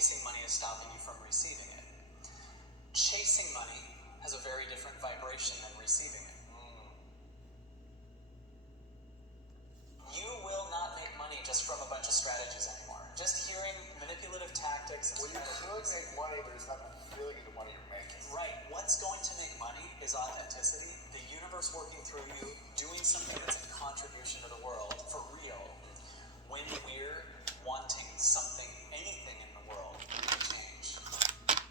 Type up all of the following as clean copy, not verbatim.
chasing money is stopping you from receiving it. Chasing money has a very different vibration than receiving it. You will not make money just from a bunch of strategies anymore. Just hearing manipulative tactics. Well, you could make money, but it's not feeling the money you're making. Right. What's going to make money is authenticity. The universe working through you, doing something that's a contribution to the world for real. When we're wanting something, anything in the world to change,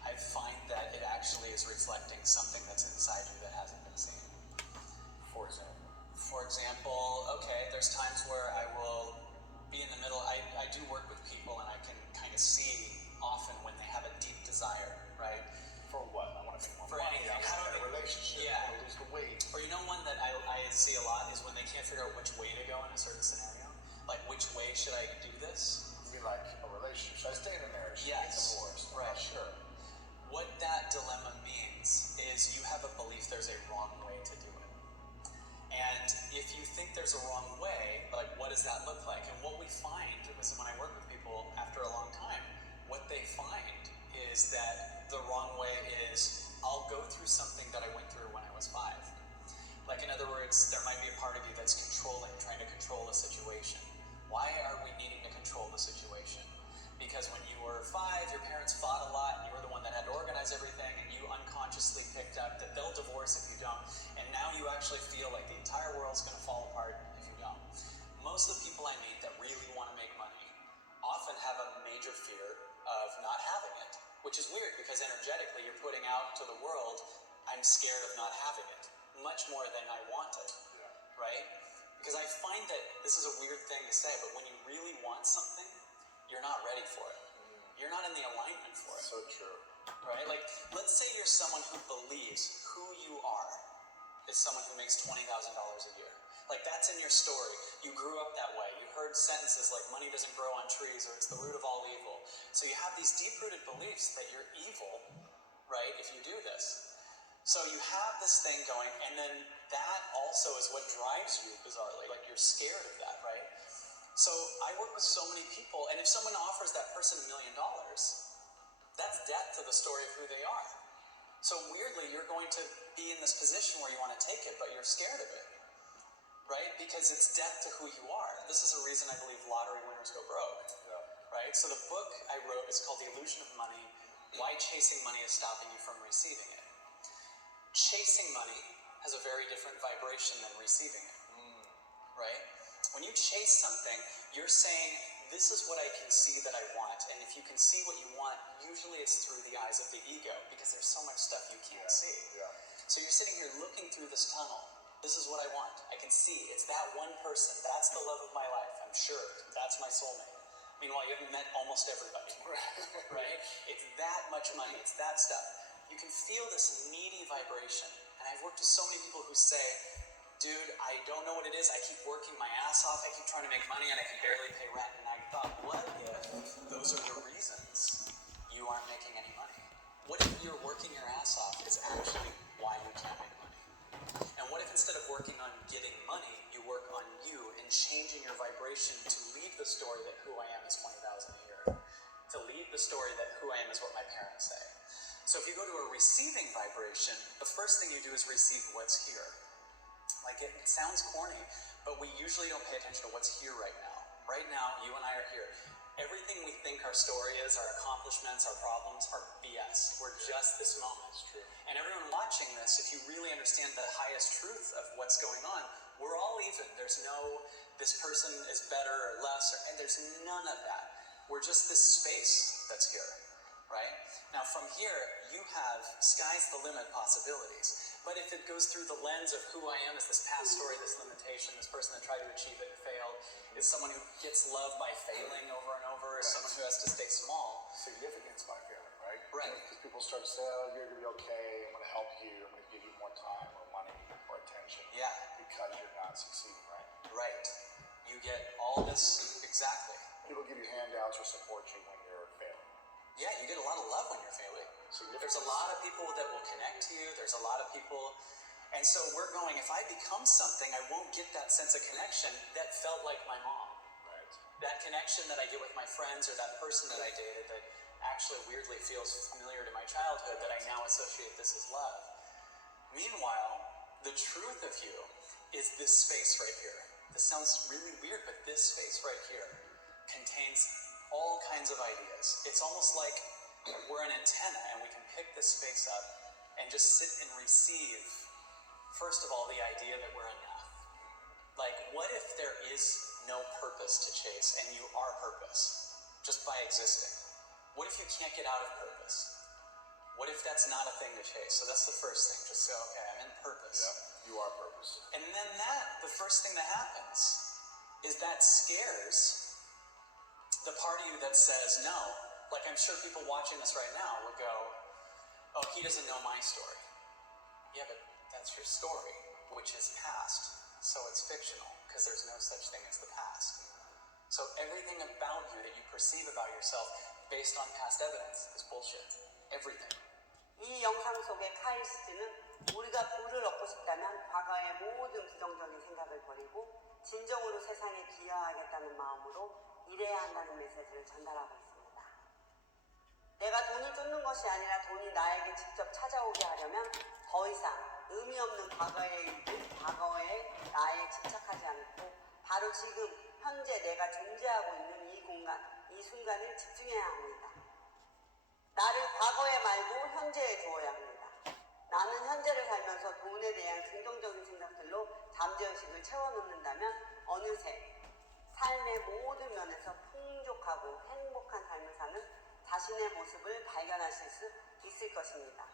I find that it actually is reflecting something that's inside you that hasn't been seen. For example, okay, there's times where I will be in the middle. I do work with people, and I can kind of see often when they have a deep desire, right? For what? I want to make more For money. anything. I want to have a relationship. Yeah. I want to lose the weight. Or one that I see a lot is when they can't figure out which way to go in a certain scenario. Like, which way should I do this? You mean like a relationship? Should I stay in a marriage? Should I get divorced? Right. Sure. What that dilemma means is you have a belief there's a wrong way to do it. And if you think there's a wrong way, like, what does that look like? And what we find is when I work with people after a long time, what they find is that the wrong way is I'll go through something that I went through when I was 5. Like, in other words, there might be a part of you that's controlling, trying to control a situation. Why are we needing to control the situation? Because when you were 5, your parents fought a lot, and you were the one that had to organize everything, and you unconsciously picked up that they'll divorce if you don't, and now you actually feel like the entire world's going to fall apart if you don't. Most of the people I meet that really want to make money often have a major fear of not having it, which is weird because energetically you're putting out to the world, I'm scared of not having it, much more than I want it, right? Because I find that this is a weird thing to say, but when you really want something, you're not ready for it. You're not in the alignment for it. So true. Right? Like, let's say you're someone who believes who you are is someone who makes $20,000 a year. Like, that's in your story. You grew up that way. You heard sentences like money doesn't grow on trees, or it's the root of all evil. So you have these deep-rooted beliefs that you're evil, right, if you do this. So you have this thing going, and then that also is what drives you, bizarrely. Like, you're scared of that, right? So I work with so many people, and if someone offers that person $1 million, that's death to the story of who they are. So weirdly, you're going to be in this position where you want to take it, but you're scared of it, right? Because it's death to who you are. This is a reason I believe lottery winners go broke, right? So the book I wrote is called The Illusion of Money, Why Chasing Money is Stopping You from Receiving It. Chasing money has a very different vibration than receiving it, right? When you chase something, you're saying, this is what I can see that I want. And if you can see what you want, usually it's through the eyes of the ego, because there's so much stuff you can't see. So you're sitting here looking through this tunnel. This is what I want. I can see. It's that one person. That's the love of my life. I'm sure. That's my soulmate. Meanwhile, you haven't met almost everybody, right? It's that much money. It's that stuff. You can feel this needy vibration. And I've worked with so many people who say, dude, I don't know what it is. I keep working my ass off. I keep trying to make money, and I can barely pay rent. And I thought, what if those are the reasons you aren't making any money? What if you're working your ass off is actually why you can't make money? And what if instead of working on getting money, you work on you and changing your vibration to leave the story that who I am is $20,000 a year, to leave the story that who I am is what my parents say. So if you go to a receiving vibration, the first thing you do is receive what's here. Like, it sounds corny, but we usually don't pay attention to what's here right now. Right now, you and I are here. Everything we think our story is, our accomplishments, our problems, are BS. We're just this moment. It's true. And everyone watching this, if you really understand the highest truth of what's going on, we're all even. There's no, this person is better or less, and there's none of that. We're just this space that's here, right? Now, from here, you have sky's the limit possibilities. But if it goes through the lens of who I am as this past story, this limitation, this person that tried to achieve it and failed, is someone who gets love by failing over and over, is someone who has to stay small. Significance by failing, right? Right. Because people start to say, oh, you're going to be okay, I'm going to help you, I'm going to give you more time or money or attention. Yeah. Because you're not succeeding, right? Right. You get all this, exactly. People give you handouts or support you when you're failing. Yeah, you get a lot of love when you're failing. There's a lot of people that will connect to you. There's a lot of people. And so we're going, if I become something, I won't get that sense of connection that felt like my mom. Right. That connection that I get with my friends or that person that I dated that actually weirdly feels familiar to my childhood that I now associate this as love. Meanwhile, the truth of you is this space right here. This sounds really weird, but this space right here contains all kinds of ideas. It's almost like we're an antenna and we can pick this space up and just sit and receive, first of all, the idea that we're enough. Like, what if there is no purpose to chase and you are purpose just by existing? What if you can't get out of purpose? What if that's not a thing to chase? So that's the first thing. Just say, okay, I'm in purpose. Yeah, you are purpose. And then the first thing that happens is that scares the part of you that says no. Like, I'm sure people watching this right now would go, oh, he doesn't know my story. Yeah, but that's your story, which is past, so it's fictional, because there's no such thing as the past. So everything about you that you perceive about yourself based on past evidence is bullshit. Everything. 이 영상 속의 카이스트는 우리가 부를 얻고 싶다면 과거의 모든 부정적인 생각을 버리고 진정으로 세상에 기여하겠다는 마음으로 일해야 한다는 메시지를 전달하고 있습니다. 내가 돈을 쫓는 것이 아니라 돈이 나에게 직접 찾아오게 하려면 더 이상 의미 없는 과거의 일들, 과거의 나에 집착하지 않고 바로 지금 현재 내가 존재하고 있는 이 공간, 이 순간을 집중해야 합니다. 나를 과거에 말고 현재에 두어야 합니다. 나는 현재를 살면서 돈에 대한 긍정적인 생각들로 잠재의식을 채워넣는다면 어느새 삶의 모든 면에서 풍족하고 행복한 삶을 사는 자신의 모습을 발견하실 수 있을 것입니다.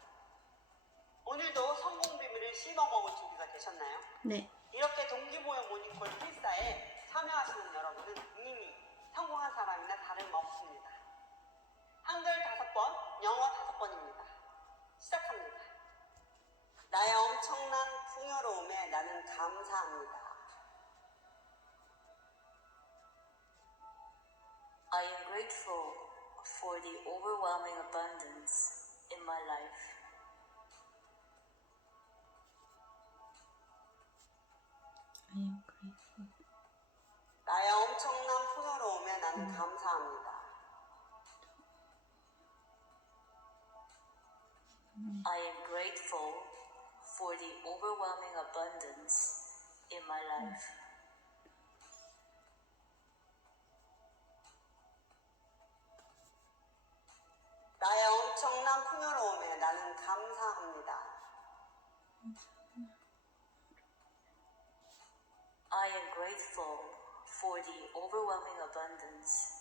오늘도 성공 비밀을 씹어먹을 준비가 되셨나요? 네. 이렇게 동기부여 모닝콜 필사에 참여하시는 여러분은 이미 성공한 사람이나 다름없습니다. 한글 5번, 영어 5번입니다. 시작합니다. 나의 엄청난 풍요로움에 나는 감사합니다. I am grateful for the overwhelming abundance in my life. I am grateful. 나의 엄청난 풍요로움에 나는 감사합니다. I am grateful for the overwhelming abundance in my life. 나의 엄청난 풍요로움에 나는 감사합니다. I am grateful for the overwhelming abundance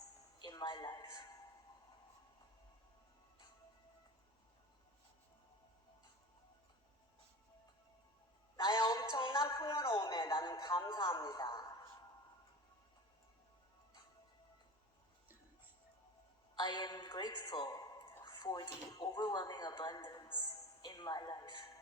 in my life. 나의 엄청난 풍요로움에 나는 감사합니다. I am grateful for the overwhelming abundance in my life.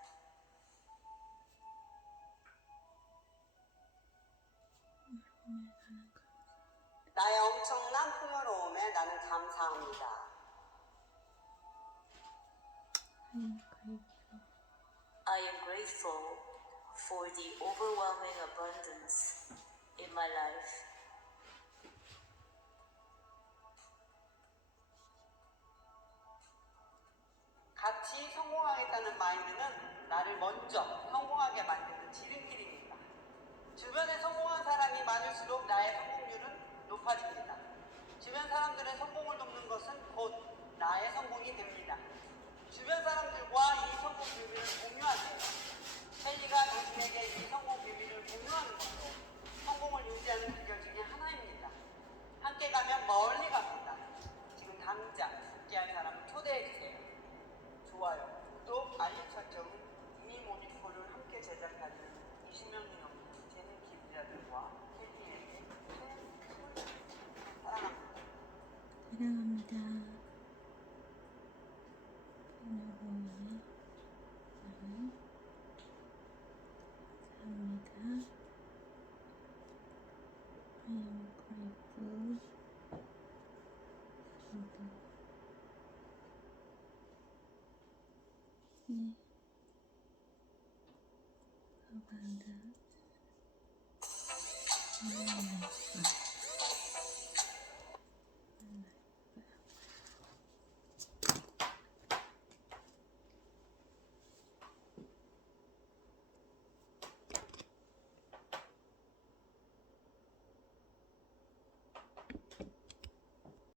나의 엄청난 풍요로움에 나는 감사합니다. I am grateful. I am grateful for the overwhelming abundance in my life. 같이 성공하겠다는 마인드는 나를 먼저 성공하게 만드는 지름길입니다. 주변에 성공한 사람이 많을수록 나의 성공률은 높아집니다. 주변 사람들의 성공을 돕는 것은 곧 나의 성공이 됩니다. 주변 사람들과 이 성공 비밀을 공유하세요. 헨리가 당신에게 이 성공 비밀을 공유하는 것도 성공을 유지하는 비결 중에 하나입니다. 함께 가면 멀리 갑니다. 지금 당장 함께할 사람을 초대해주세요. 좋아요, 구독, 알림 설정은 이 모닝콜을 함께 제작하는 20명이 넘는 재능 기부자들과 헨리에게 큰 사랑합니다. 사랑합니다. 풍요로움에 나는 감사합니다. I am grateful for the abundance in my life.